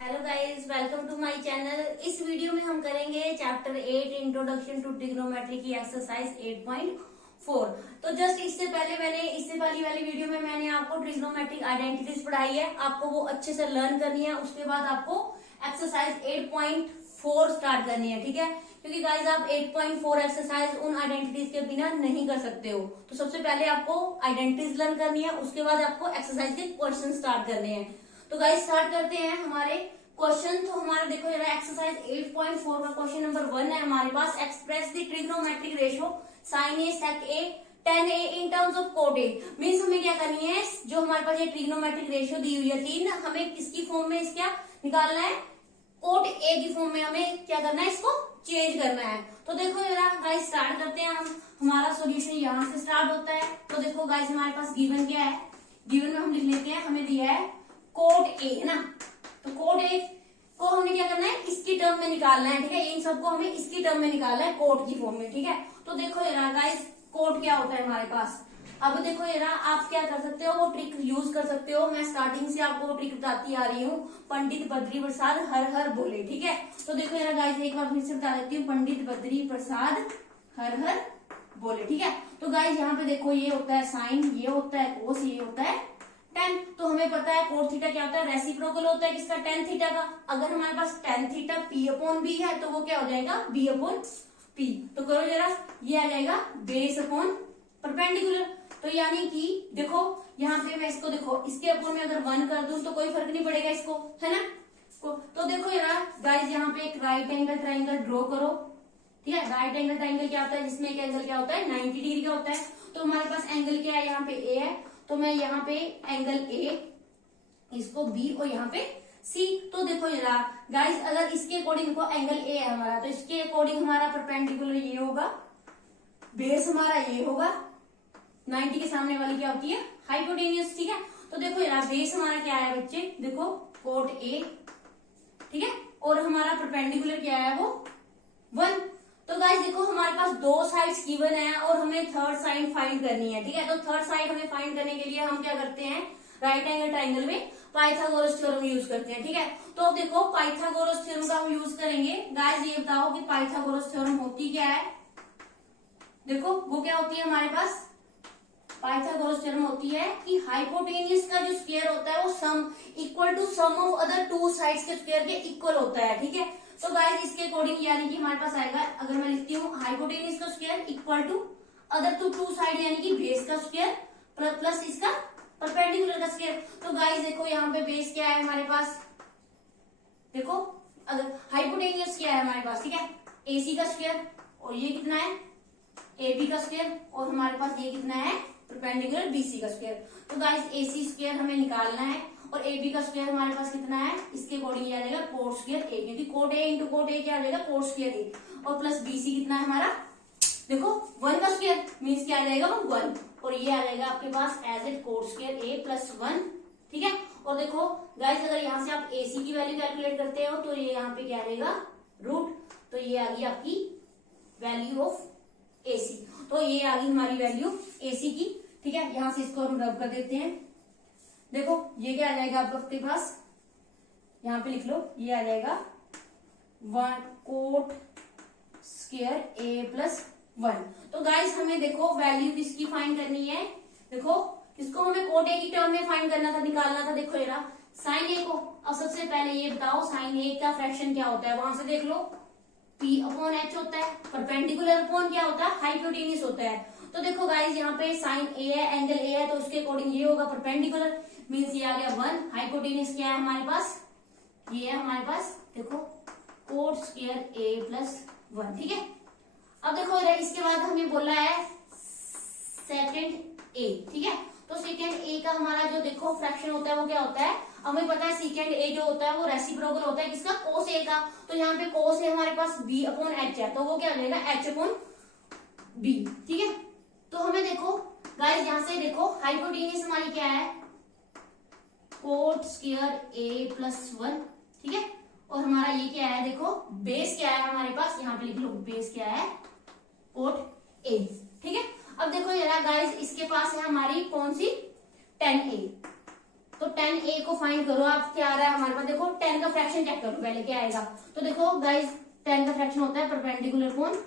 Hello guys, welcome to my channel. इस video में हम करेंगे चैप्टर 8 इंट्रोडक्शन टू ट्रिग्नोमेट्री की एक्सरसाइज 8.4। तो जस्ट इससे पहले वाली वीडियो में मैंने आपको ट्रिग्नोमेट्रिक आइडेंटिटीज पढ़ाई है। आपको वो अच्छे से लर्न करनी है। उसके बाद आपको एक्सरसाइज 8.4 स्टार्ट करनी है, ठीक है। क्योंकि गाइस आप 8.4 एक्सरसाइज उन आइडेंटिटीज के बिना नहीं कर सकते हो। तो सबसे पहले आपको आइडेंटिटीज लर्न करनी है, उसके बाद आपको एक्सरसाइज के क्वेश्चन स्टार्ट करने हैं। तो गाइस स्टार्ट करते हैं हमारे क्वेश्चन। तो हमारा देखो जरा एक्सरसाइज 8.4 का क्वेश्चन नंबर 1 है हमारे पास। Express the trigonometric ratio sin a sec a tan a in terms of cot a। Means हमें क्या करनी है, जो हमारे पास ये ट्रिग्नोमेट्रिक रेशियो दी हुई है 3, हमें किसकी फॉर्म में इसका निकालना है, कोट a की फॉर्म में हमें क्या करना है, इसको चेंज करना है। तो देखो जरा गाइस स्टार्ट करते हैं हम। हमारा सोल्यूशन यहाँ से स्टार्ट होता है। तो देखो गाइस हमारे पास गिवन क्या है, गिवन में हम लिख लेते हैं, हमें दिया है कोट ए, है ना। तो कोट ए को हमने क्या करना है, इसकी टर्म में निकालना है, ठीक है। इन सबको हमें इसकी टर्म में निकालना है, कोट की फॉर्म में, ठीक है। तो देखो जरा गाइस कोट क्या होता है हमारे पास। अब देखो जरा आप क्या कर सकते हो, वो ट्रिक यूज कर सकते हो। मैं स्टार्टिंग से आपको वो ट्रिक बताती आ रही हूँ। पंडित बद्री प्रसाद हर हर बोले, ठीक है। तो देखो जरा गाइस एक बार फिर से बता देती हूँ, पंडित बद्री प्रसाद हर हर बोले, ठीक है। तो गाइस यहाँ पे देखो ये होता है साइन, ये होता है कोस, ये होता है टेन। तो हमें पता है कोट थीटा क्या होता है, रेसिप्रोकल होता है किसका, टेन थीटा का। अगर हमारे पास tan theta P upon B है तो वो क्या हो जाएगा, बी अपॉन पी। तो करो जरा, ये आ जाएगा बेस अपॉन परपेंडिकुलर। तो यानी कि देखो यहाँ पे मैं इसको देखो, इसके अपॉन में अगर 1 कर दूं तो कोई फर्क नहीं पड़ेगा इसको, है ना। तो देखो जरा गाइस यहाँ पे एक राइट एंगल ट्राइंगल ड्रॉ करो, ठीक है। राइट एंगल ट्राइंगल क्या होता है, जिसमें एक एंगल क्या होता है 90 डिग्री का होता है। तो हमारे पास एंगल क्या है, यहाँ पे ए है। तो मैं यहाँ पे एंगल ए, इसको बी और यहाँ पे सी। तो देखो जरा गाइस अगर इसके अकॉर्डिंग देखो एंगल ए है हमारा, तो इसके अकॉर्डिंग हमारा परपेंडिकुलर ये होगा, बेस हमारा ये होगा, 90 के सामने वाली क्या होती है, हाइपोटेन्यूज, ठीक है। तो देखो जरा बेस हमारा क्या है बच्चे, देखो कोट ए, ठीक है। और हमारा परपेंडिकुलर क्या है वो 1। तो गाइस देखो हमारे पास दो साइड्स गिवन है और हमें थर्ड साइड फाइंड करनी है, ठीक है। तो थर्ड साइड हमें फाइंड करने के लिए हम क्या करते हैं, राइट एंगल ट्राइंगल में पाइथागोरस थ्योरम यूज करते हैं, ठीक है। तो अब देखो पाइथागोरस थ्योरम का हम यूज करेंगे। गाइस ये बताओ कि पाइथागोरस थ्योरम होती क्या है, देखो वो क्या होती है हमारे पास, पाइथागोरस थ्योरम होती है कि हाइपोटेन्यूज का जो स्क्वायर होता है वो sum equal to sum of other two sides के स्क्वायर के इक्वल होता है, ठीक है। तो गाइस इसके अकॉर्डिंग यानी कि हमारे पास आएगा, अगर मैं लिखती हूँ हाइपोटेन्यूज का square equal to other two side यानी कि बेस का स्क्वायर प्लस इसका परपेंडिकुलर का स्क्वायर। तो गाइस देखो यहाँ पे बेस क्या है हमारे पास, देखो अगर हाइपोटेन्यूज क्या है हमारे पास, ठीक है, एसी का स्क्वायर, और ये कितना है एबी का स्क्वायर, और हमारे पास ये कितना है परपेंडिकुलर बीसी का स्क्वायर। तो गाइस एसी स्क्वायर हमें निकालना है और एबी का स्क्वायर हमारे पास कितना है, इसके अकॉर्डिंग आ जाएगा कोट स्क्वायर ए, क्योंकि cot A into cot A क्या आ जाएगा, कोट स्क्वायर ए, और प्लस बीसी कितना है हमारा, देखो 1 का स्क्वायर मीन्स क्या आ जाएगा वो 1, और ये आ जाएगा आपके पास as it cot square A plus 1, ठीक है। और देखो गाइस अगर यहाँ से आप एसी की वैल्यू कैलकुलेट करते हो तो ये यहाँ पे क्या रहेगा रूट, तो ये आ गई आपकी वैल्यू ऑफ एसी। तो ये आ गई हमारी वैल्यू एसी की, ठीक है। यहां से इसको हम रब कर देते हैं। देखो ये क्या आ जाएगा आपके पास, यहाँ पे लिख लो, ये आ जाएगा 1 कोट स्क्वायर ए प्लस 1। तो गाइस हमें देखो वैल्यू किसकी फाइंड करनी है, देखो किसको हमें कोट ए की टर्म में फाइंड करना था, निकालना था। देखो जरा साइन ए को, अब सबसे पहले ये बताओ साइन ए का फ्रैक्शन क्या होता है, वहां से देख लो पी अपॉन एच होता है, परपेंडिकुलर अपॉन क्या होता है, हाइपोटेन्यूज होता है। तो देखो गाइस यहाँ पे साइन ए है, एंगल ए है, तो उसके अकॉर्डिंग ये होगा परपेंडिकुलर, मीन्स ये आ गया 1। हाइपोटेन्यूज क्या है हमारे पास, ये है हमारे पास देखो कोट स्क्वायर ए प्लस 1, ठीक है। अब देखो इसके बाद हमें बोला है सेकेंड ए, ठीक है। तो सेकेंड ए का हमारा जो देखो फ्रैक्शन होता है वो क्या होता है, हमें पता है सेकेंड ए जो होता है वो रेसिप्रोकल होता है किसका, कोस ए का। तो यहाँ पे कोस ए हमारे पास बी अपॉन एच है, तो वो क्या हो जाएगा एच अपॉन बी, ठीक है। तो हमें देखो गाइस यहाँ से देखो हाइपोटेन्यूज हमारी क्या है, कोट स्क्वायर ए प्लस 1, ठीक है। और हमारा ये क्या है, देखो बेस क्या है हमारे पास, यहाँ पे लिख लो बेस क्या है कोट ए, ठीक है। अब देखो जरा गाइस इसके पास है हमारी कौन सी 10 ए, तो 10a को फाइंड करो आप, क्या आ रहा है हमारे पास, देखो 10 का फ्रैक्शन चेक करो पहले क्या आएगा। तो देखो गाइस 10 का फ्रैक्शन होता है परपेंडिकुलर अपॉन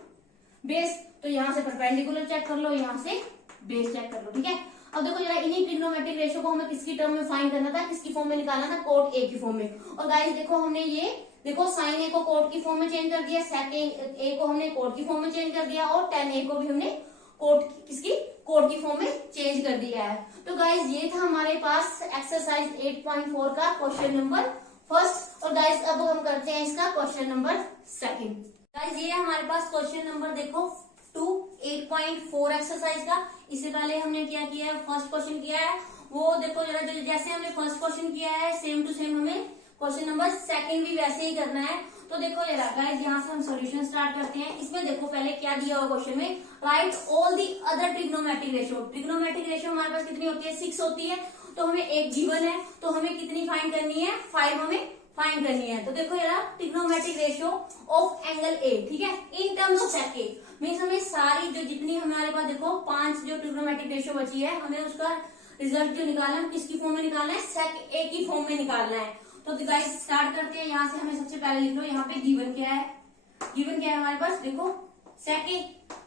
बेस, तो यहाँ से परपेंडिकुलर चेक कर लो, यहाँ से बेस चेक कर लो, ठीक है। अब देखो जरा इन्हीं ट्रिग्नोमेट्रिक रेशियो को हमें किसकी टर्म में फाइंड करना था, किसकी फॉर्म में निकालना था, कोट ए की फॉर्म में। और गाइस देखो हमने ये देखो साइन ए को कोट की फॉर्म में चेंज कर दिया, सेक ए को हमने कोट की फॉर्म में चेंज कर दिया, और टेन ए को भी हमने किसकी कोट की फॉर्म में चेंज कर दिया है। तो गाइस ये था हमारे पास एक्सरसाइज 8.4 का क्वेश्चन नंबर फर्स्ट। और गाइस अब हम करते हैं इसका क्वेश्चन नंबर सेकंड। गाइस ये हमारे पास क्वेश्चन नंबर देखो 8.4 एक्सरसाइज का। इससे पहले हमने क्या किया है, फर्स्ट क्वेश्चन किया है, वो देखो जरा जैसे हमने फर्स्ट क्वेश्चन किया है सेम टू सेम हमें क्वेश्चन नंबर सेकंड भी वैसे ही करना है। तो देखो जरा गाइस यहाँ से हम सॉल्यूशन स्टार्ट करते हैं। इसमें देखो पहले क्या दिया हुआ क्वेश्चन में, right all the other trigonometric ratio. Trigonometric ratio हमारे पास कितनी होती है, 6 होती है। तो हमें एक गिवन है, तो हमें कितनी फाइंड करनी है, 5 हमें फाइंड करनी है। तो देखो यार trigonometric ratio of angle A, ठीक है, in terms of sec A, means हमें सारी जो जितनी हमारे पास देखो 5 जो ट्रिग्नोमेट्रिक रेशियो बची है, हमें उसका रिजल्ट जो निकालना है किसकी फॉर्म में निकालना है, सेक ए की फॉर्म में निकालना है। तो गाइस स्टार्ट करते हैं। यहाँ से हमें सबसे पहले लिख लो, यहाँ पे गिवन क्या है, गिवन क्या है हमारे पास, देखो सेक ए,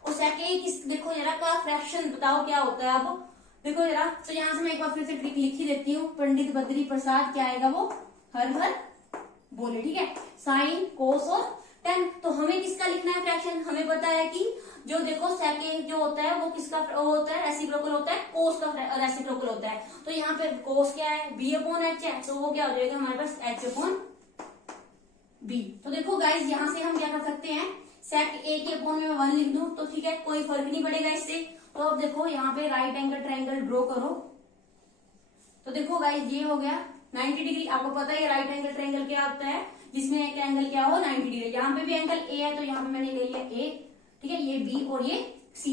और सेक ए किस देखो जरा का फ्रैक्शन बताओ क्या होता है। अब देखो जरा, तो यहाँ से मैं एक बार फिर से ट्रिक लिख ही देती हूँ, पंडित बद्री प्रसाद क्या आएगा वो हर हर बोले, ठीक है, साइन कोस और टेन। तो हमें किसका लिखना है फ्रैक्शन, हमें पता है कि जो देखो सेक ए जो होता है वो किसका होता है, रेसिप्रोकल होता है, कोस का रेसिप्रोकल होता है। तो यहाँ पे कोस क्या है, बी अपॉन एच है, तो वो क्या हो जाएगा हमारे पास एच अपॉन बी। तो देखो गाइस यहाँ से हम क्या कर सकते हैं, सेक ए के अपॉन में 1 लिख दूं तो ठीक है, कोई फर्क नहीं पड़ेगा इससे। तो अब देखो यहाँ पे राइट एंगल ट्रायंगल ड्रॉ करो। तो देखो गाइस ये हो गया 90 डिग्री। आपको पता है राइट एंगल ट्रायंगल क्या होता है, जिसमें एक एंगल क्या हो 90 डिग्री। यहाँ पे भी एंगल ए है, तो यहाँ पे मैंने ले लिया ए, ठीक है, ये बी और ये सी।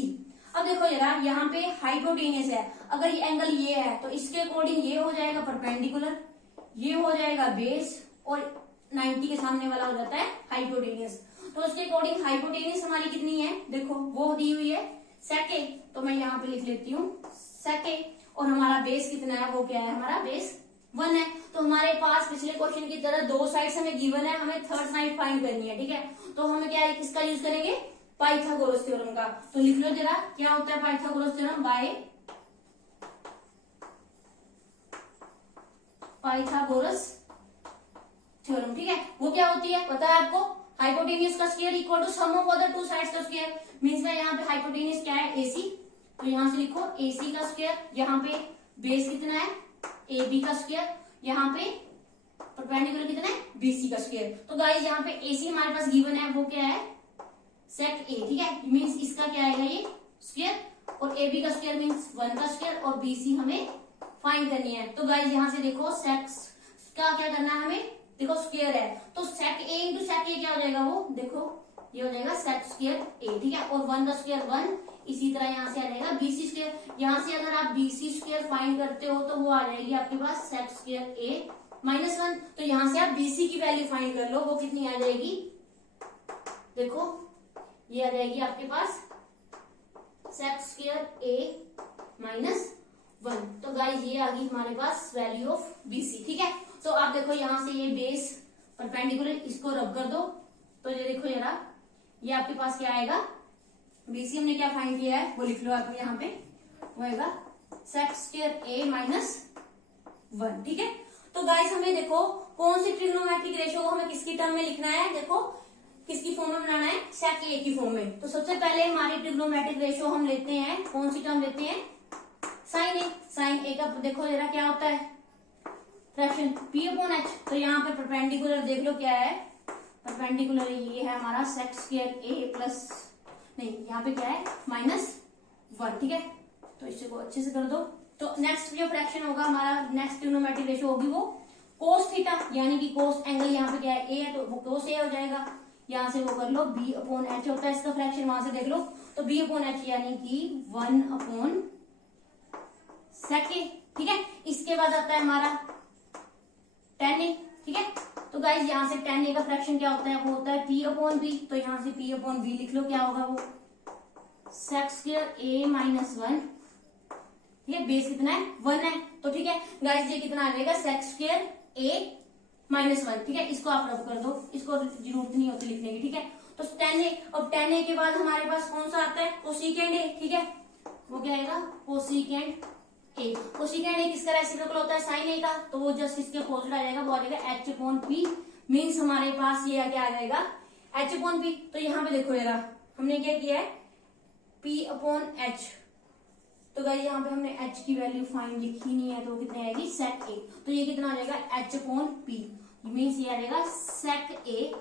अब देखो जरा यहाँ पे हाइपोटेनियस है, अगर ये एंगल ये है तो इसके अकॉर्डिंग ये हो जाएगा परपेंडिकुलर, ये हो जाएगा बेस, और 90 के सामने वाला हो जाता है हाइपोटेनियस। तो उसके अकॉर्डिंग हाइपोटेनियस हमारी कितनी है, देखो वो दी हुई है सेक ए, तो मैं यहाँ पे लिख लेती हूँ सेक ए, और हमारा बेस कितना है, वो क्या है, हमारा बेस 1 है। तो हमारे पास पिछले क्वेश्चन की तरह दो साइड्स हमें गिवन है, हमें थर्ड साइड फाइंड करनी है, ठीक है। तो हमें क्या है, किसका यूज करेंगे, पाइथागोरस थ्योरम का। तो लिख लो जरा क्या होता है Pythagoras theorem, by Pythagoras theorem, ठीक है। वो क्या होती है पता है आपको, हाइपोटेनियस का square equal to sum of other two sides का स्क्वायर। मींस में यहाँ पे हाइपोटेनियस क्या है, एसी, तो यहाँ से लिखो एसी का स्क्वायर, यहाँ पे बेस कितना है ए बी का स्क्वायर, यहाँ पे परपेंडिकुलर कितना है बीसी का स्क्वायर। तो गाइस यहाँ पे एसी हमारे पास गिवन है, वो क्या है सेक ए, ठीक है, मींस इसका क्या आएगा ये स्क्वायर, और ए बी का स्क्वायर मींस 1 का स्क्वायर, और बीसी हमें फाइंड करनी है। तो गाइस यहाँ से देखो सेक का क्या करना है हमें, देखो स्क्वायर है, तो सेक ए इंटू सेक ए क्या हो जाएगा, वो देखो ये हो जाएगा सेक स्क्वायर ए, ठीक है, और 1 का स्क्वायर 1। इसी तरह यहाँ से आ जाएगा बीसी स्क्वायर, यहाँ से अगर आप बीसी स्क्वायर फाइंड करते हो तो वो आ जाएगी आपके पास सेक स्क्वायर ए -1। तो यहाँ से आप बीसी की वैल्यू फाइंड कर लो, वो कितनी आ जाएगी, देखो ये आ जाएगी आपके पास सेक स्क्वायर ए -1। तो गाइस ये आ गई हमारे पास वैल्यू ऑफ बीसी, ठीक है। तो आप देखो यहाँ से ये बेस परपेंडिकुलर इसको रब कर दो, तो ये देखो जरा ये आपके पास क्या आएगा, बीसी हमने क्या फाइंड किया है वो लिख लो आप यहाँ पे, वो आएगा सेक स्क्वायर ए -1, ठीक है। तो गाइस हमें देखो कौन सी ट्रिग्नोमेट्रिक रेशियो को हमें किसकी टर्म में लिखना है, देखो किसकी फॉर्म में बनाना है, सेक ए की फॉर्म में। तो सबसे पहले हमारी ट्रिग्नोमेट्रिक रेशियो हम लेते हैं, कौन सी टर्म लेते हैं, साइन ए। साइन ए का देखो जरा क्या होता है फ्रैक्शन पी अपॉन एच। तो यहाँ पे परपेंडिकुलर देख लो क्या है, परपेंडिकुलर ये है हमारा सेक स्क्वायर ए प्लस नहीं, यहाँ पे क्या है -1, ठीक है। तो इसे को अच्छे से कर दो। तो नेक्स्ट जो फ्रैक्शन होगा हमारा, नेक्स्ट ट्रिग्नोमेट्रिक रेशियो होगी वो कोस थीटा, यानी कि कोस एंगल यहाँ पे क्या है ए है, तो वो कोस ए हो जाएगा। यहाँ से वो कर लो बी अपॉन एच होता है इसका फ्रैक्शन, वहां से देख लो, तो बी अपॉन एच यानी कि 1 अपॉन सेक ए, ठीक है। इसके बाद आता है हमारा tan ए, ठीक है। तो गाइज यहाँ से tan ए का फ्रैक्शन क्या होता है, वो होता है p अपॉन बी। तो यहाँ से p अपॉन बी लिख लो, क्या होगा वो सेक स्क्वायर ए -1, ठीक है, बेस कितना है 1 है। तो ठीक है गाइस, ये कितना आ जाएगा सेक स्क्वायर a -1। ठीक है, इसको आप रब कर दो, इसको जरूरत नहीं होती लिखने की। ठीक है, तो tan a, अब tan a के बाद हमारे पास कौन सा आता है कोसिकेंड a। ठीक है, वो क्या आएगा कोसिकेंड a। कोसिकेंड a किसका रेसिप्रोकल होता है साइन a का, तो वो जस्ट इसके अपोजिट आ जाएगा, वो आ जाएगा h/p। मीन्स हमारे पास ये क्या आ जाएगा h/p। तो यहाँ पे देखो जरा हमने क्या किया है p/h। तो गाइस यहाँ पे हमने h की वैल्यू फाइन लिखी नहीं है, तो कितनी आएगी sec a। तो ये कितना आ जाएगा h/p। मीन्स ये आ जाएगा sec a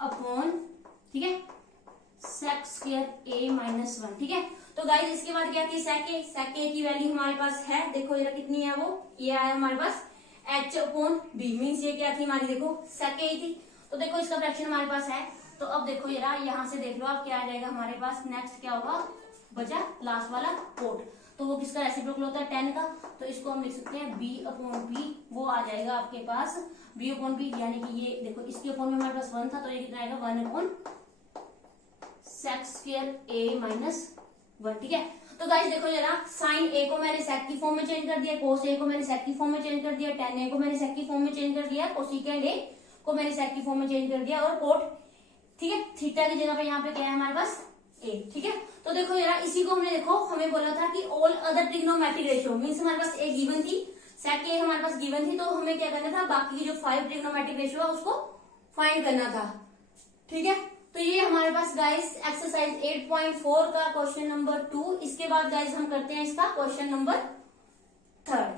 अपॉन, ठीक है, sec स्क्वायर a -1। ठीक है, तो गाइस इसके बाद क्या थी sec a की वैल्यू हमारे पास है, देखो ये कितनी है, वो ये आया हमारे पास h/b। मीन्स ये क्या थी हमारी, देखो sec a थी। तो देखो इसका फ्रैक्शन हमारे पास है। तो अब देखो जरा यहाँ से देख लो आप क्या आ जाएगा हमारे पास। नेक्स्ट क्या होगा, बचा लास्ट वाला कोट। तो वो किसका रेसिप्रोकल होता है 10 का, तो इसको हम लिख सकते हैं b/p। वो आ जाएगा आपके पास b/p, यानी कि ये देखो इसके अपॉन में हमारे पास 1 था, तो ये कितना आएगा 1/sec स्क्वायर a -1। ठीक है, तो गाइस देखो जरा साइन a को मैंने सेक की फॉर्म में चेंज कर दिया, कोस a को मैंने सेक की फॉर्म में चेंज कर दिया, tan a को मैंने सेक की फॉर्म में चेंज कर दिया, कोसिकेंड a को मैंने सेक की फॉर्म में चेंज कर दिया, और कोट, ठीक है, थीटा की जगह पे यहाँ पे क्या है हमारे पास a। ठीक है, तो देखो यार इसी को हमने देखो हमें बोला था कि all other trigonometric ratio, means हमारे पास a गिवन थी, सेक a हमारे पास गिवन थी, तो हमें क्या करना था बाकी की जो 5 ट्रिग्नोमेट्रिक रेशियो है उसको फाइंड करना था। ठीक है, तो ये हमारे पास गाइस एक्सरसाइज 8.4 का क्वेश्चन नंबर 2। इसके बाद गाइस हम करते हैं इसका क्वेश्चन नंबर 3।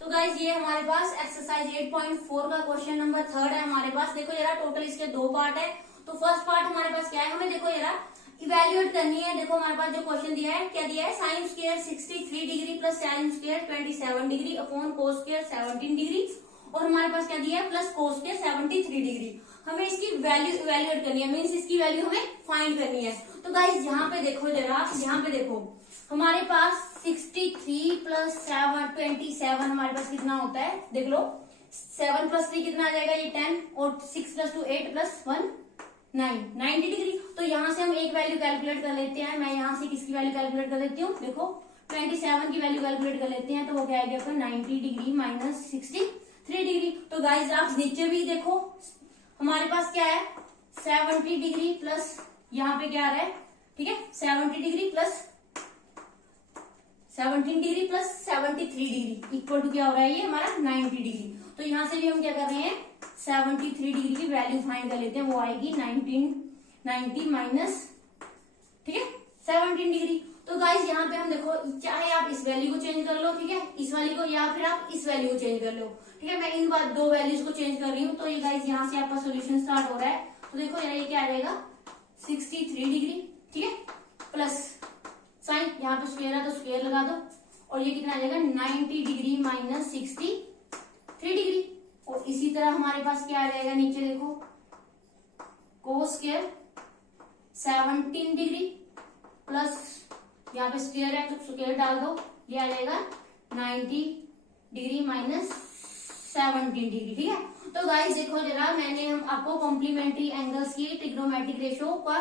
तो गाइस ये हमारे पास एक्सरसाइज 8.4 का क्वेश्चन नंबर 3 है हमारे पास। देखो जरा टोटल इसके 2 पार्ट है। तो फर्स्ट पार्ट हमारे पास क्या है, हमें देखो जरा इवेल्युएट करनी है। देखो हमारे पास जो क्वेश्चन दिया है, क्या दिया है, sine square 63 degree plus sine square 27 degree upon cos square 17 degree, और हमारे पास क्या दिया है प्लस कोस स्क्वायर 73 डिग्री। हमें इसकी वैल्यू इवेल्युएट करनी है, मीन्स इसकी वैल्यू हमें फाइंड करनी है। तो गाइस यहाँ पे देखो जरा, यहाँ पे देखो हमारे पास 63 प्लस 27 हमारे पास कितना होता है, देख लो 7 प्लस 3 कितना आ जाएगा, ये 10, और 6 प्लस 2 8 प्लस 1 9 90 डिग्री। तो यहाँ से हम एक वैल्यू कैलकुलेट कर लेते हैं। मैं यहाँ से किसकी वैल्यू कैलकुलेट कर देती हूँ, देखो 27 की वैल्यू कैलकुलेट कर लेते हैं। तो वो क्या आएगा आपका 90 डिग्री माइनस 63 डिग्री। तो गाइज आप नीचे भी देखो हमारे पास क्या है 70 डिग्री प्लस यहाँ पे क्या आ रहा है, ठीक है 70 degree plus 17 degree plus 73 degree equal to क्या हो रहा है, ये हमारा 90 डिग्री। तो यहाँ से भी हम क्या कर रहे हैं 73 डिग्री की वैल्यू फाइंड कर लेते हैं, वो आएगी 90 माइनस, ठीक है 17 डिग्री। तो गाइज यहाँ पे हम देखो चाहे आप इस वैल्यू को चेंज कर लो, ठीक है इस वाली को, या फिर आप इस वैल्यू को चेंज कर लो, ठीक है। मैं इन बात 2 वैल्यूज को चेंज कर रही हूँ। तो ये गाइज यहाँ से आपका सोल्यूशन स्टार्ट हो रहा है। तो देखो ये क्या आ जाएगा 63 डिग्री, ठीक है प्लस साइन यहाँ पे स्क्वायर है तो स्क्वायर लगा दो, और ये कितना आ जाएगा 90 डिग्री माइनस 63 डिग्री। और इसी तरह हमारे पास क्या आ जाएगा नीचे देखो कोस स्क्वायर 17 डिग्री प्लस यहाँ पे स्क्वायर है तो स्क्वायर डाल दो, ये आ जाएगा 90 डिग्री माइनस 17 डिग्री, ठीक है। तो गाइस देखो जरा मैंने हम आपको कॉम्प्लीमेंट्री एंगल्स की ट्रिग्नोमेट्रिक रेशियो का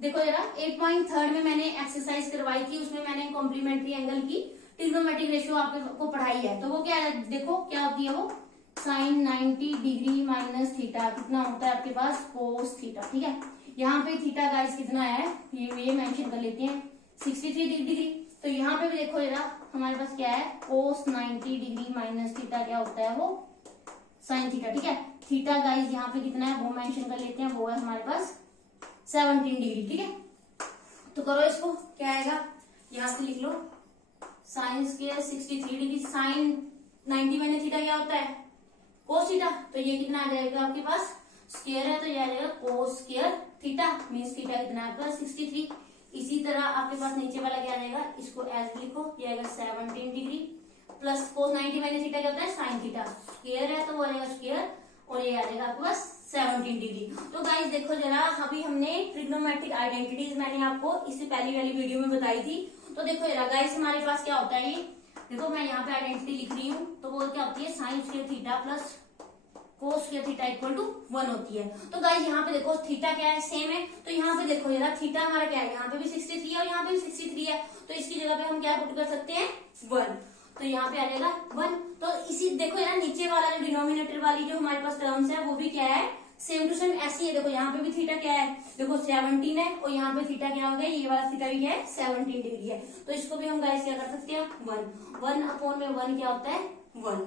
देखो जरा 8.3 में मैंने एक्सरसाइज करवाई थी, उसमें मैंने कॉम्प्लीमेंट्री एंगल की ट्रिग्नोमेट्रिक रेशियो आपको पढ़ाई है। तो वो क्या है देखो क्या होती है, वो साइन 90 डिग्री माइनस थीटा कितना होता है आपके पास कोस थीटा, ठीक है। यहाँ पे थीटा गाइस कितना है ये मेंशन कर लेते हैं 63 डिग्री। तो यहाँ पे भी देखो जरा हमारे पास क्या है कोस 90 डिग्री माइनस थीटा क्या होता है, वो साइन थीटा, ठीक है। थीटा गाइस यहाँ पे कितना है वो मेंशन कर लेते हैं, वो है हमारे पास 17 डिग्री, ठीक है। तो करो इसको, क्या आएगा यहाँ से लिख लो sine square 63 degree sine 90 minus theta क्या होता है कोस थीटा। तो ये कितना आ जाएगा आपके पास स्क्वायर है तो ये आ जाएगा कोस स्क्वायर थीटा, मीन्स थीटा कितना है आपका 63। इसी तरह आपके पास नीचे वाला क्या आ जाएगा, इसको एज लिखो, ये आएगा 17 degree plus cos 90 minus theta क्या होता है साइन थीटा, स्क्वायर है तो वो आ जाएगा स्क्वायर, और ये आ जाएगा आपके पास 17 डिग्री। तो गाइस देखो जरा अभी हमने ट्रिग्नोमेट्रिक आइडेंटिटीज मैंने आपको इससे पहली वाली वीडियो में बताई थी। तो देखो जरा गाइस हमारे पास क्या होता है, ये देखो मैं यहाँ पे आइडेंटिटी लिख रही हूँ, तो वो क्या होती है sine square theta plus cos square theta equal to 1 होती है। तो गाइज यहाँ पे देखो थीटा क्या है, सेम है, तो यहाँ पे देखो जरा थीटा हमारा क्या है, यहाँ पे भी 63 है और यहाँ पे भी 63 है, तो इसकी जगह पे हम क्या पुट कर सकते हैं 1, तो यहाँ पे आ जाएगा 1। तो इसी देखो यार नीचे वाला जो डिनोमिनेटर वाली जो हमारे पास टर्म्स है वो भी क्या है, सेम टू सेम ऐसी है। देखो यहाँ पे भी थीटा क्या है, देखो 17 है, और यहाँ पे थीटा क्या हो गया, ये वाला थीटा भी क्या है 17 डिग्री है, तो इसको भी हम गाइस क्या कर सकते हैं 1 अपॉन में 1 क्या होता है 1।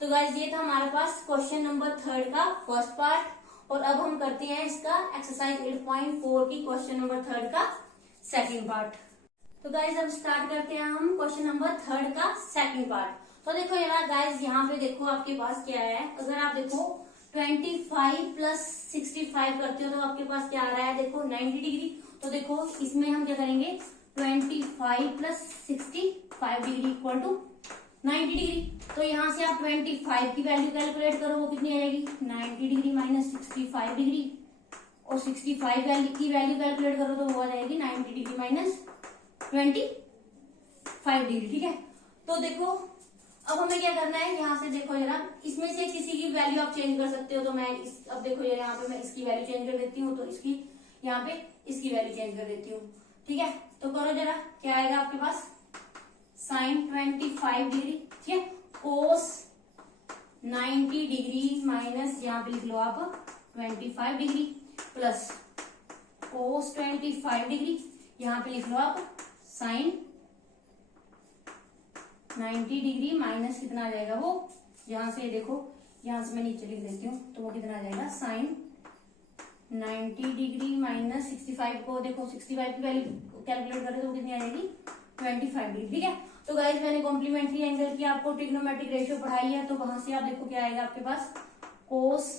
तो गाइस ये था हमारे पास क्वेश्चन नंबर 3 का फर्स्ट पार्ट, और अब हम करते हैं इसका एक्सरसाइज 8.4 की क्वेश्चन नंबर 3 का सेकंड पार्ट। तो गाइस अब स्टार्ट करते हैं हम क्वेश्चन नंबर 3 का सेकंड पार्ट। तो देखो यार गाइस यहाँ पे देखो आपके पास क्या है, अगर आप देखो 25 प्लस 65 करते हो तो आपके पास क्या आ रहा है, देखो 90 डिग्री। तो देखो इसमें हम क्या करेंगे 25 plus 65 degree equal to 90 degree. तो यहाँ से आप 25 की वैल्यू कैलकुलेट करो, वो कितनी आएगी 90 डिग्री माइनस 65 डिग्री, और 65 की वैल्यू कैलकुलेट करो तो वो आ जाएगी 90 डिग्री माइनस 25 डिग्री। ठीक है, तो देखो अब हमें क्या करना है, यहाँ से देखो जरा इसमें से किसी की वैल्यू आप चेंज कर सकते हो। तो मैं अब देखो यार यहाँ पे मैं इसकी वैल्यू चेंज कर देती हूँ, तो इसकी यहाँ पे इसकी वैल्यू चेंज कर देती हूँ। ठीक है, तो करो जरा, क्या आएगा आपके पास साइन 25 डिग्री, ठीक है, कोस 90 डिग्री माइनस यहाँ पे लिख लो आप 25 डिग्री प्लस कोस 25 डिग्री, यहाँ पे लिख लो आप साइन 90 डिग्री माइनस कितना आ जाएगा वो, यहाँ से देखो यहाँ से मैं नीचे लिख देती हूँ, तो वो कितना आ जाएगा साइन 90 डिग्री माइनस 65 को देखो 65 की वैल्यू कैलकुलेट करें तो वो कितनी आ जाएगी 25 डिग्री। ठीक है, तो गाइस मैंने कॉम्प्लीमेंट्री एंगल की आपको ट्रिग्नोमेट्रिक रेशियो पढ़ाई है, तो वहां से आप देखो क्या आएगा आपके पास कोस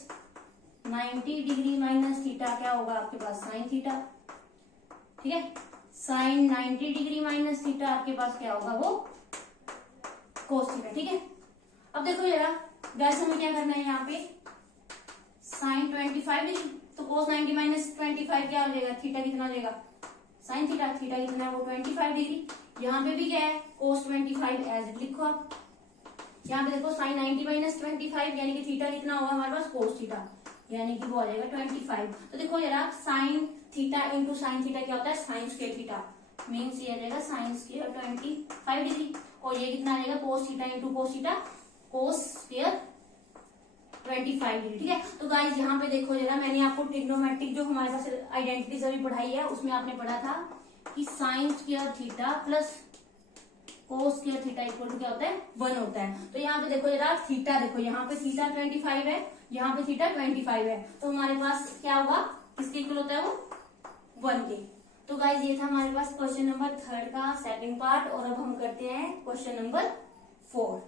90 डिग्री माइनस थीटा क्या होगा आपके पास साइन थीटा। ठीक है, साइन 90 डिग्री माइनस थीटा आपके पास क्या होगा वो कोस थीटा। ठीक है, अब देखो जरा गाइस हमें क्या करना है, यहाँ पे साइन 25 डिग्री, तो कोस 90 माइनस 25 क्या हो जाएगा, थीटा कितना हो जाएगा साइन थीटा, थीटा कितना है वो 25 डिग्री। यहाँ पे भी क्या है कोस 25 एज इट लिखो आप, यहाँ पे देखो साइन 90 माइनस 25 यानी कि थीटा कितना होगा हमारे पास कोस थीटा, यानी कि वो आ जाएगा 25। तो देखो जरा sine theta into sine theta क्या होता है साइन स्क्वायर थीटा, मीन्स ये आ जाएगा साइन स्क्वायर 25 डिग्री, और ये कितना आ जाएगा cos theta into cos theta cos square 25 degree. ठीक है, तो गाइस यहाँ पे देखो जरा मैंने आपको ट्रिग्नोमेट्रिक जो हमारे पास आइडेंटिटीज अभी पढ़ाई है उसमें आपने पढ़ा था कि sine square theta plus cos square theta equal to क्या होता है 1 होता है। तो यहाँ पे देखो जरा थीटा देखो, यहाँ पे थीटा 25 है, यहाँ पे थीटा 25 है, तो हमारे पास क्या होगा किसके इक्वल होता है वो 1 के। तो गाइस ये था हमारे पास क्वेश्चन नंबर 3 का सेकंड पार्ट, और अब हम करते हैं क्वेश्चन नंबर 4।